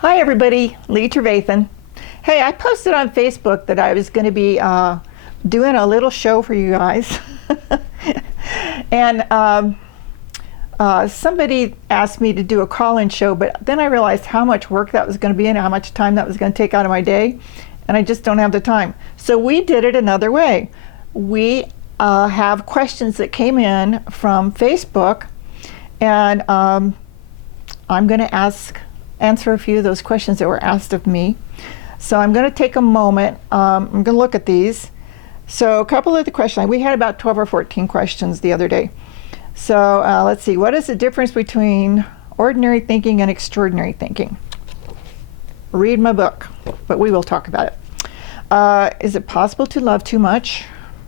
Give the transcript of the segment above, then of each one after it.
Hi everybody, Lee Travathan. Hey, I posted on Facebook that I was going to be doing a little show for you guys. And somebody asked me to do a call-in show, but then I realized how much work that was going to be and how much time that was going to take out of my day, and I just don't have the time. So we did it another way. We have questions that came in from Facebook, and I'm going to answer a few of those questions that were asked of me. So I'm going to take a moment. I'm going to look at these. So a couple of the questions, we had about 12 or 14 questions the other day. So let's see, what is the difference between ordinary thinking and extraordinary thinking? Read my book, but we will talk about it. Is it possible to love too much?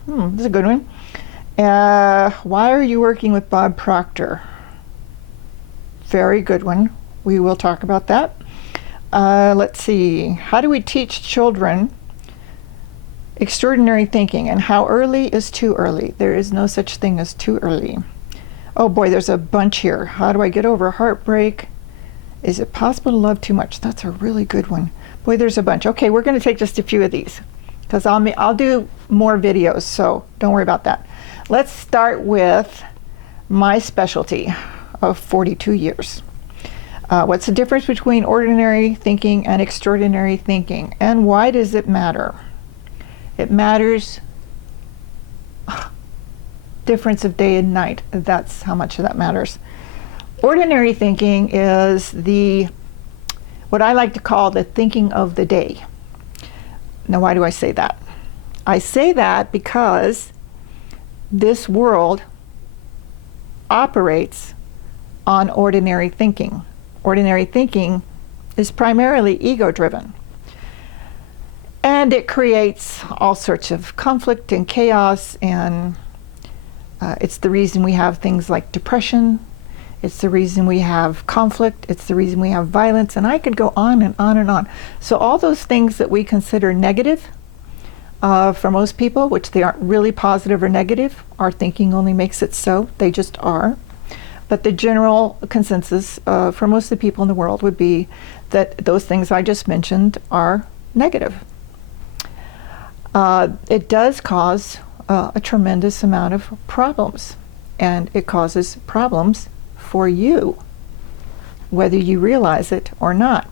This is a good one. Why are you working with Bob Proctor? Very good one. We will talk about that. Let's see. How do we teach children extraordinary thinking, and how early is too early? There is no such thing as too early. Oh boy, there's a bunch here. How do I get over heartbreak? Is it possible to love too much? That's a really good one. Boy, there's a bunch. Okay, we're going to take just a few of these because I'll do more videos, so don't worry about that. Let's start with my specialty of 42 years. What's the difference between ordinary thinking and extraordinary thinking, and why does it matter? It matters. Difference of day and night. That's how much that matters. Ordinary thinking is what I like to call the thinking of the day. Now, why do I say that? I say that because this world operates on ordinary thinking. Ordinary thinking is primarily ego-driven, and it creates all sorts of conflict and chaos, and it's the reason we have things like depression. It's the reason we have conflict. It's the reason we have violence, and I could go on and on and on. So all those things that we consider negative for most people, which they aren't really positive or negative, our thinking only makes it so. They just are. But the general consensus for most of the people in the world would be that those things I just mentioned are negative. It does cause a tremendous amount of problems, and it causes problems for you, whether you realize it or not.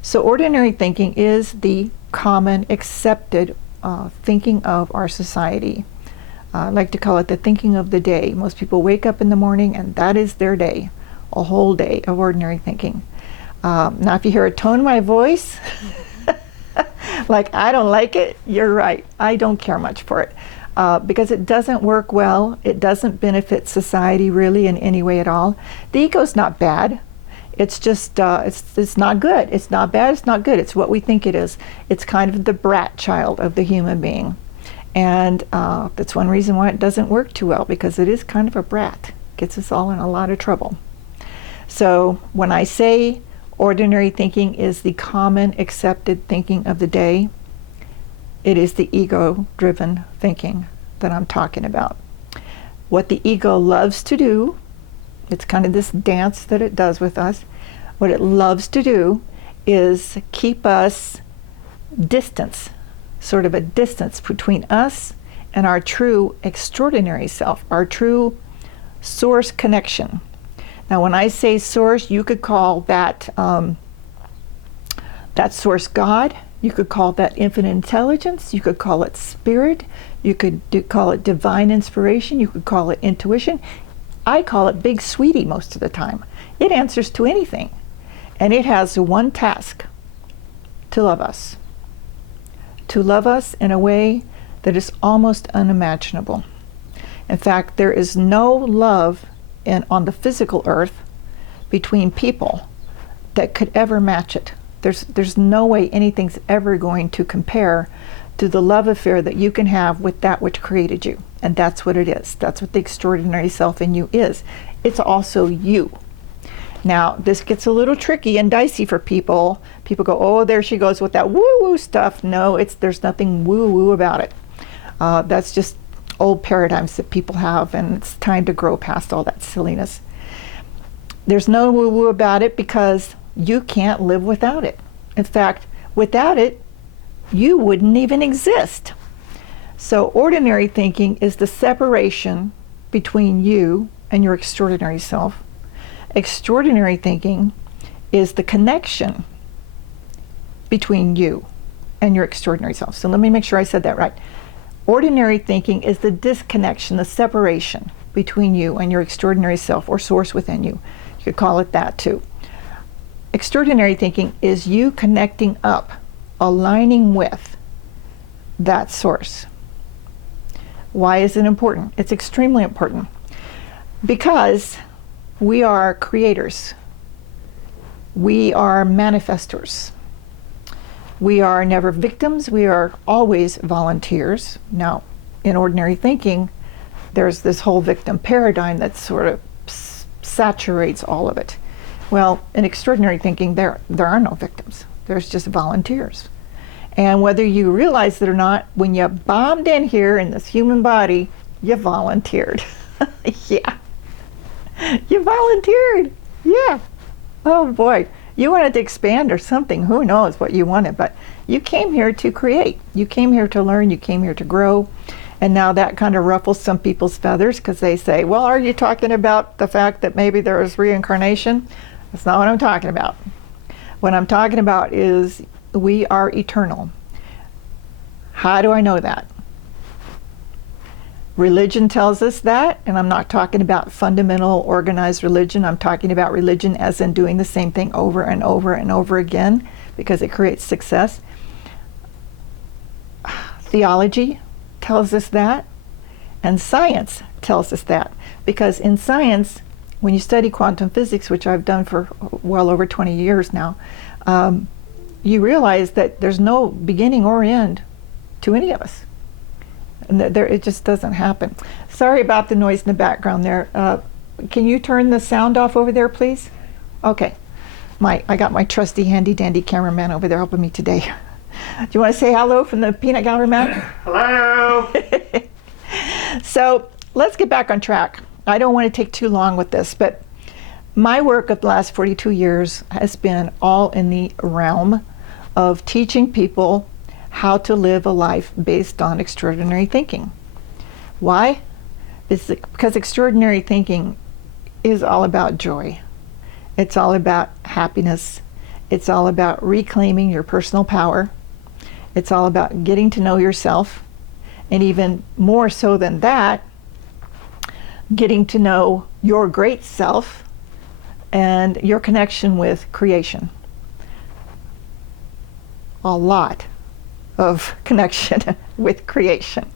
So ordinary thinking is the common accepted thinking of our society. I like to call it the thinking of the day. Most people wake up in the morning and that is their day, a whole day of ordinary thinking. Now if you hear a tone in my voice, like I don't like it, you're right. I don't care much for it because it doesn't work well. It doesn't benefit society really in any way at all. The ego's not bad. It's just, it's not good. It's not bad, it's not good. It's what we think it is. It's kind of the brat child of the human being. And that's one reason why it doesn't work too well, because it is kind of a brat. Gets us all in a lot of trouble. So when I say ordinary thinking is the common accepted thinking of the day, it is the ego-driven thinking that I'm talking about. What the ego loves to do, it's kind of this dance that it does with us. What it loves to do is keep us distance, sort of a distance between us and our true extraordinary self, our true source connection. Now when I say source, you could call that that source God, you could call that infinite intelligence, you could call it spirit, you could call it divine inspiration, you could call it intuition. I call it Big Sweetie most of the time. It answers to anything, and it has one task: to love us. To love us in a way that is almost unimaginable. In fact, there is no love on the physical earth between people that could ever match it. There's no way anything's ever going to compare to the love affair that you can have with that which created you. And that's what it is. That's what the extraordinary self in you is. It's also you. Now, this gets a little tricky and dicey for people. People go, oh, there she goes with that woo-woo stuff. No, there's nothing woo-woo about it. That's just old paradigms that people have, and it's time to grow past all that silliness. There's no woo-woo about it because You can't live without it. In fact, without it, you wouldn't even exist. So ordinary thinking is the separation between you and your extraordinary self. Extraordinary thinking is the connection between you and your extraordinary self. So let me make sure I said that right. Ordinary thinking is the disconnection, the separation between you and your extraordinary self, or source within you. You could call it that too. Extraordinary thinking is you connecting up, aligning with that source. Why is it important? It's extremely important because we are creators. We are manifestors. We are never victims. We are always volunteers. Now, in ordinary thinking, there's this whole victim paradigm that sort of saturates all of it. Well, in extraordinary thinking, there are no victims. There's just volunteers. And whether you realize it or not, when you bombed in here in this human body, you volunteered. Yeah. You volunteered. Yeah. Oh boy. You wanted to expand or something. Who knows what you wanted, but you came here to create. You came here to learn. You came here to grow. And now that kind of ruffles some people's feathers because they say, well, are you talking about the fact that maybe there is reincarnation? That's not what I'm talking about. What I'm talking about is we are eternal. How do I know that? Religion tells us that, and I'm not talking about fundamental organized religion. I'm talking about religion as in doing the same thing over and over and over again because it creates success. Theology tells us that, and science tells us that, because in science, when you study quantum physics, which I've done for well over 20 years now, you realize that there's no beginning or end to any of us. And it just doesn't happen. Sorry about the noise in the background there. Can you turn the sound off over there, please? Okay. I got my trusty handy dandy cameraman over there helping me today. Do you want to say hello from the peanut gallery, Matt? Hello! So let's get back on track. I don't want to take too long with this, but my work of the last 42 years has been all in the realm of teaching people how to live a life based on extraordinary thinking. Why? It's because extraordinary thinking is all about joy. It's all about happiness. It's all about reclaiming your personal power. It's all about getting to know yourself, and even more so than that, getting to know your great self and your connection with creation. A lot of connection with creation.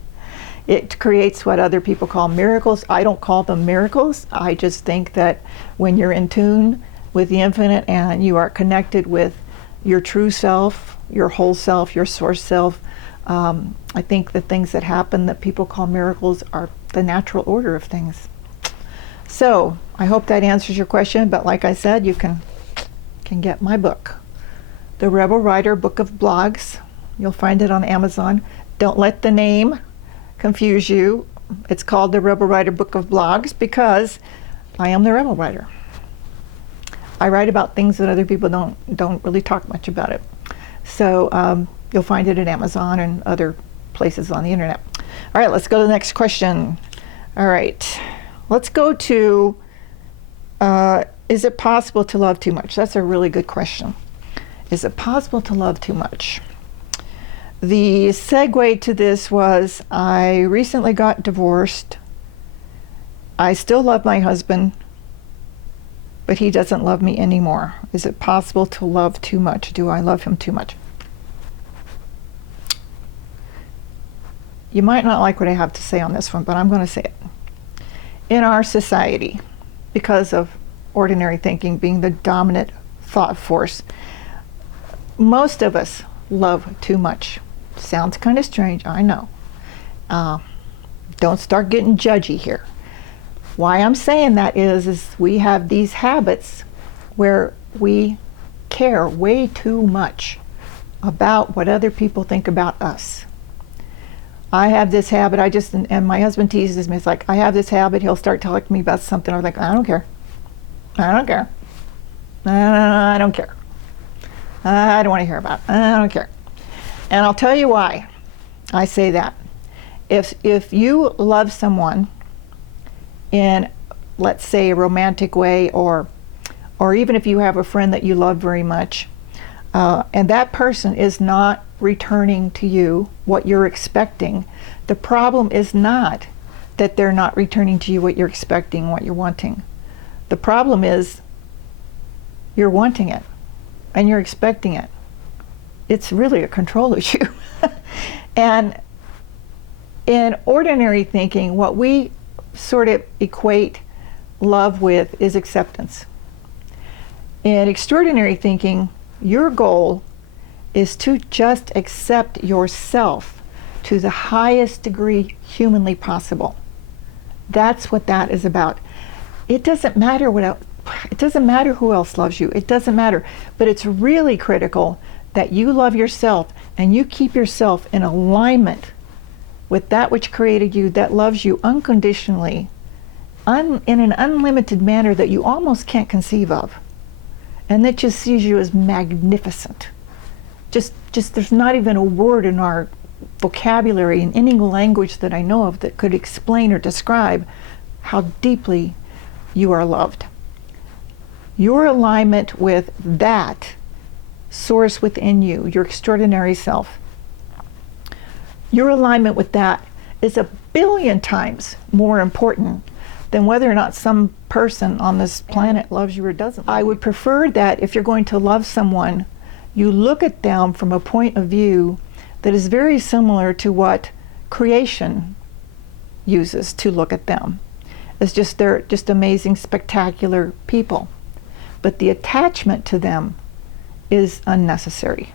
It creates what other people call miracles. I don't call them miracles. I just think that when you're in tune with the infinite and you are connected with your true self, your whole self, your source self, I think the things that happen that people call miracles are the natural order of things. So I hope that answers your question, but like I said, you can get my book, The Rebel Writer Book of Blogs. You'll find it on Amazon. Don't let the name confuse you. It's called The Rebel Writer Book of Blogs because I am the Rebel Writer. I write about things that other people don't really talk much about it. So you'll find it at Amazon and other places on the internet. All right, let's go to the next question. All right, let's go to, is it possible to love too much? That's a really good question. Is it possible to love too much? The segue to this was I recently got divorced. I still love my husband, but he doesn't love me anymore. Is it possible to love too much? Do I love him too much? You might not like what I have to say on this one, but I'm going to say it. In our society, because of ordinary thinking being the dominant thought force, most of us love too much. Sounds kind of strange, I know. Don't start getting judgy here. Why I'm saying that is we have these habits where we care way too much about what other people think about us. I have this habit, and my husband teases me, it's like, I have this habit, he'll start telling me about something, I'm like, I don't care. I don't care. I don't care. I don't want to hear about it. I don't care. And I'll tell you why I say that. If you love someone in, let's say, a romantic way, or even if you have a friend that you love very much, and that person is not returning to you what you're expecting, the problem is not that they're not returning to you what you're expecting, what you're wanting. The problem is you're wanting it and you're expecting it. It's really a control issue. And in ordinary thinking, what we sort of equate love with is acceptance. In extraordinary thinking, your goal is to just accept yourself to the highest degree humanly possible. That's what that is about. It doesn't matter it doesn't matter who else loves you. It doesn't matter. But it's really critical that you love yourself and you keep yourself in alignment with that which created you, that loves you unconditionally, in an unlimited manner that you almost can't conceive of, and that just sees you as magnificent. Just there's not even a word in our vocabulary in any language that I know of that could explain or describe how deeply you are loved. Your alignment with that source within you, your extraordinary self, your alignment with that is 1 billion times more important than whether or not some person on this planet loves you or doesn't. I would prefer that if you're going to love someone, you look at them from a point of view that is very similar to what creation uses to look at them. It's just they're just amazing, spectacular people. But the attachment to them is unnecessary.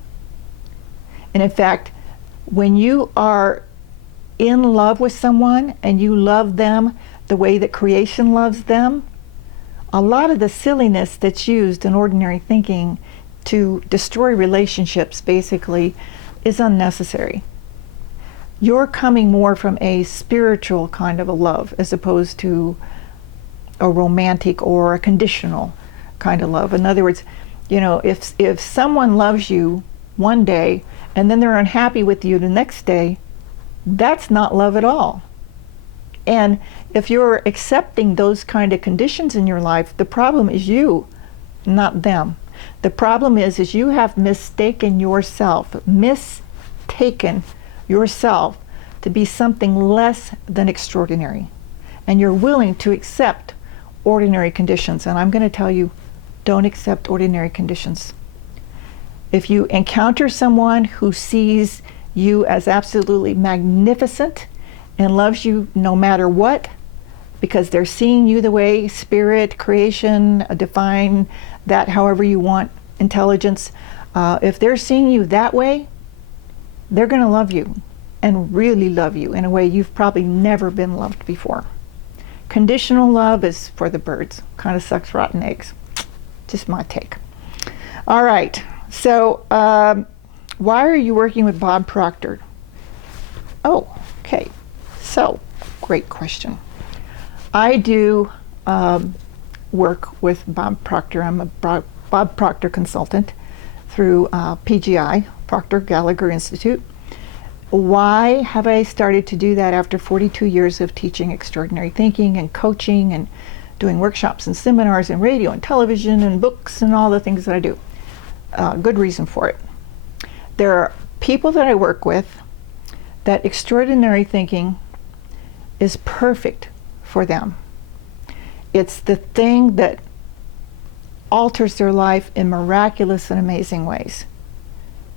And in fact, when you are in love with someone and you love them the way that creation loves them, a lot of the silliness that's used in ordinary thinking to destroy relationships basically is unnecessary. You're coming more from a spiritual kind of a love as opposed to a romantic or a conditional kind of love. In other words, if someone loves you one day and then they're unhappy with you the next day, that's not love at all. And if you're accepting those kind of conditions in your life, the problem is you, not them. The problem is you have mistaken yourself to be something less than extraordinary. And you're willing to accept ordinary conditions. And I'm going to tell you, don't accept ordinary conditions. If you encounter someone who sees you as absolutely magnificent and loves you no matter what, because they're seeing you the way spirit, creation, define that however you want, intelligence, if they're seeing you that way, they're going to love you and really love you in a way you've probably never been loved before. Conditional love is for the birds. Kind of sucks rotten eggs. Just my take. All right. So why are you working with Bob Proctor? Oh, okay. So, great question. I do work with Bob Proctor. I'm a Bob Proctor consultant through PGI, Proctor Gallagher Institute. Why have I started to do that after 42 years of teaching extraordinary thinking and coaching and doing workshops and seminars and radio and television and books and all the things that I do? Good reason for it. There are people that I work with that extraordinary thinking is perfect for them. It's the thing that alters their life in miraculous and amazing ways.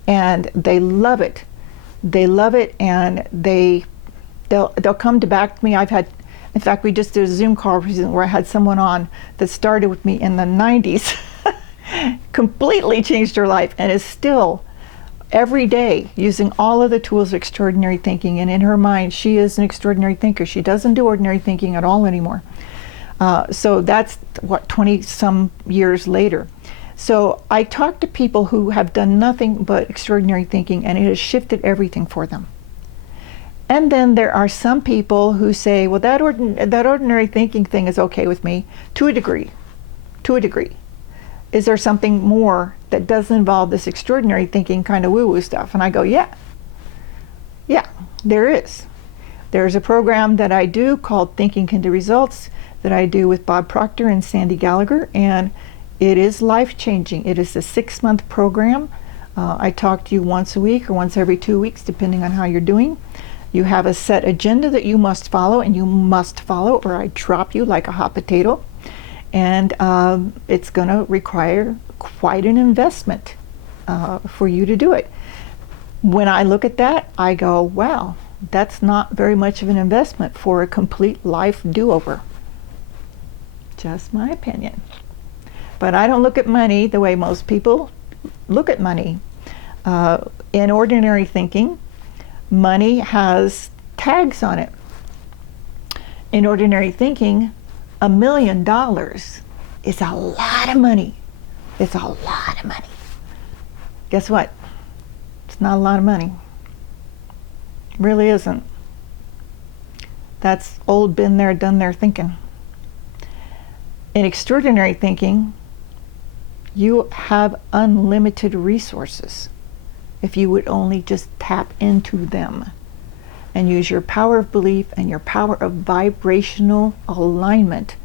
And they love it. They love it, and they'll come back to me. In fact, we just did a Zoom call recently where I had someone on that started with me in the 90s, completely changed her life, and is still every day using all of the tools of extraordinary thinking. And in her mind, she is an extraordinary thinker. She doesn't do ordinary thinking at all anymore. So that's 20 some years later. So I talk to people who have done nothing but extraordinary thinking, and it has shifted everything for them. And then there are some people who say, well, that ordinary thinking thing is okay with me to a degree. is there something more that doesn't involve this extraordinary thinking kind of woo-woo stuff? And I go, yeah, there is. There's a program that I do called Thinking Can Do Results that I do with Bob Proctor and Sandy Gallagher, and it is life-changing. It is a 6-month program. I talk to you once a week or once every 2 weeks, depending on how you're doing. You have a set agenda that you must follow, and you must follow, or I drop you like a hot potato. And it's going to require quite an investment for you to do it. When I look at that, I go, wow, that's not very much of an investment for a complete life do-over. Just my opinion. But I don't look at money the way most people look at money. In ordinary thinking, money has tags on it. In ordinary thinking, $1 million is a lot of money. It's a lot of money. Guess what? It's not a lot of money. It really isn't. That's old, been there, done there thinking. In extraordinary thinking, you have unlimited resources if you would only just tap into them and use your power of belief and your power of vibrational alignment.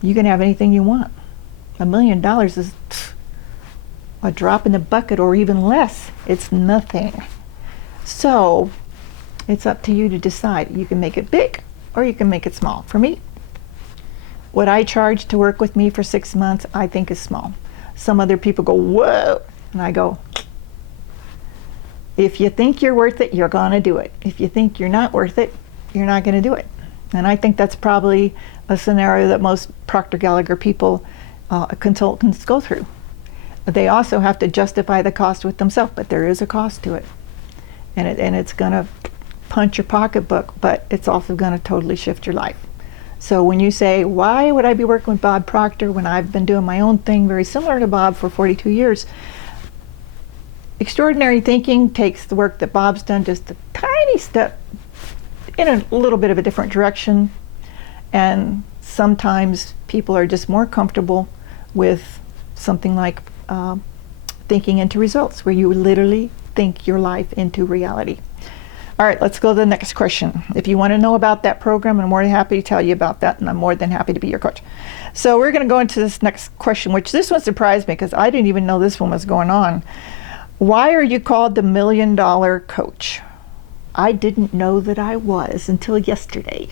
You can have anything you want. $1 million is a drop in the bucket, or even less. It's nothing. So it's up to you to decide. You can make it big or you can make it small. For me, what I charge to work with me for 6 months, I think is small. Some other people go, whoa, and I go, if you think you're worth it, you're going to do it. If you think you're not worth it, you're not going to do it. And I think that's probably a scenario that most Proctor Gallagher people, consultants, go through. They also have to justify the cost with themselves, but there is a cost to it. And it's going to punch your pocketbook, but it's also going to totally shift your life. So when you say, why would I be working with Bob Proctor when I've been doing my own thing very similar to Bob for 42 years? Extraordinary thinking takes the work that Bob's done just a tiny step in a little bit of a different direction. And sometimes people are just more comfortable with something like thinking into results, where you literally think your life into reality. All right, let's go to the next question. If you want to know about that program, I'm more than happy to tell you about that, and I'm more than happy to be your coach. So we're going to go into this next question, which this one surprised me because I didn't even know this one was going on. Why are you called the $1 Million Coach? I didn't know that I was until yesterday.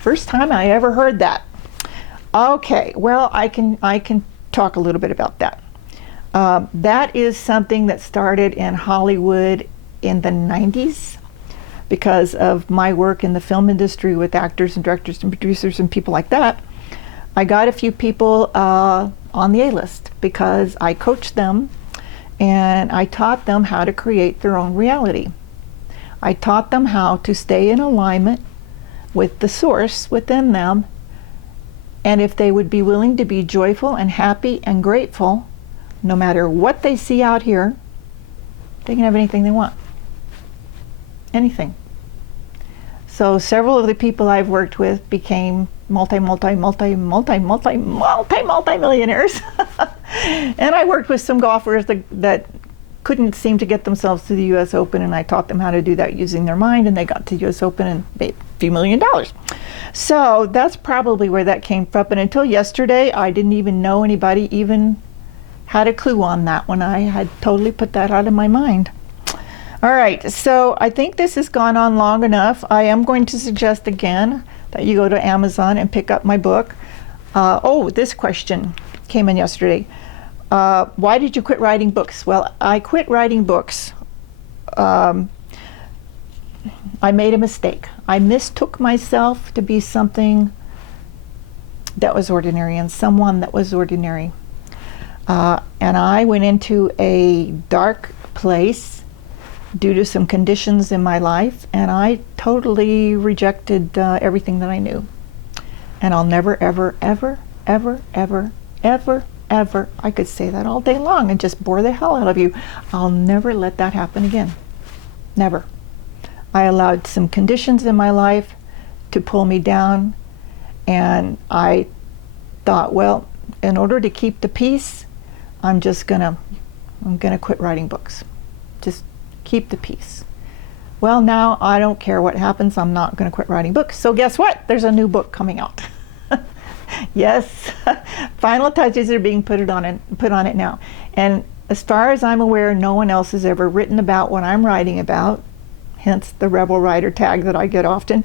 First time I ever heard that. Okay, well, I can talk a little bit about that. That is something that started in Hollywood in the 90s. Because of my work in the film industry with actors and directors and producers and people like that, I got a few people on the A-list because I coached them and I taught them how to create their own reality. I taught them how to stay in alignment with the source within them, and if they would be willing to be joyful and happy and grateful, no matter what they see out here, they can have anything they want. Anything. So several of the people I've worked with became multi-millionaires. And I worked with some golfers that couldn't seem to get themselves to the U.S. Open, and I taught them how to do that using their mind, and they got to the U.S. Open and made a few $1 million. So that's probably where that came from. And until yesterday, I didn't even know anybody even had a clue on that one. I had totally put that out of my mind. All right, so I think this has gone on long enough. I am going to suggest again that you go to Amazon and pick up my book. This question came in yesterday. Why did you quit writing books? Well, I quit writing books. I made a mistake. I mistook myself to be something that was ordinary and someone that was ordinary. And I went into a dark place due to some conditions in my life, and I totally rejected everything that I knew. And I'll never, ever, ever, ever, ever, ever, ever, I could say that all day long and just bore the hell out of you. I'll never let that happen again. Never. I allowed some conditions in my life to pull me down, and I thought, well, in order to keep the peace, I'm gonna quit writing books. Just keep the peace. Well, now I don't care what happens. I'm not going to quit writing books. So guess what? There's a new book coming out. Yes, final touches are being put on it now. And as far as I'm aware, no one else has ever written about what I'm writing about. Hence the rebel writer tag that I get often.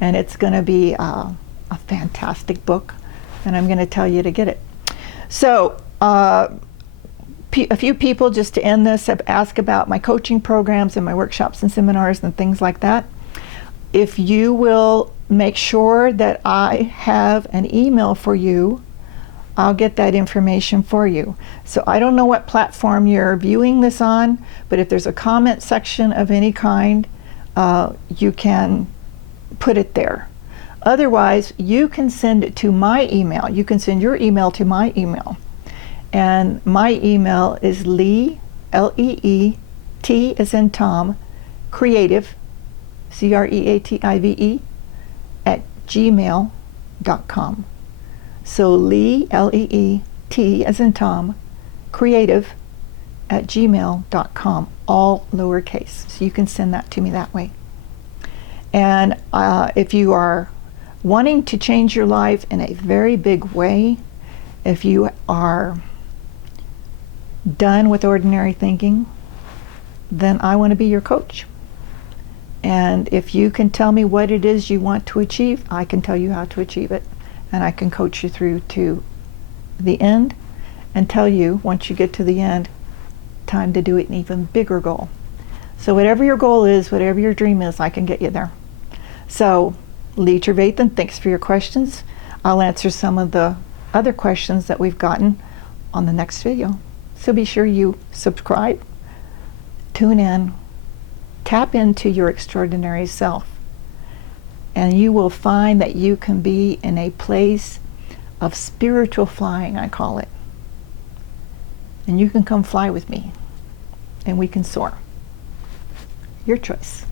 And it's going to be a fantastic book. And I'm going to tell you to get it. So a few people, just to end this, have asked about my coaching programs and my workshops and seminars and things like that. If you will make sure that I have an email for you, I'll get that information for you. So I don't know what platform you're viewing this on, but if there's a comment section of any kind, you can put it there. Otherwise, you can send it to my email. You can send your email to my email. And my email is Lee, L-E-E-T as in Tom, creative, C-R-E-A-T-I-V-E, at gmail.com. So Lee, L-E-E-T as in Tom, creative, at gmail.com, all lowercase. So you can send that to me that way. And if you are wanting to change your life in a very big way, if you are done with ordinary thinking, then I want to be your coach. And if you can tell me what it is you want to achieve, I can tell you how to achieve it. And I can coach you through to the end and tell you, once you get to the end, time to do an even bigger goal. So whatever your goal is, whatever your dream is, I can get you there. So, Lee Travathan, thanks for your questions. I'll answer some of the other questions that we've gotten on the next video. So be sure you subscribe, tune in, tap into your extraordinary self, and you will find that you can be in a place of spiritual flying, I call it. And you can come fly with me, and we can soar. Your choice.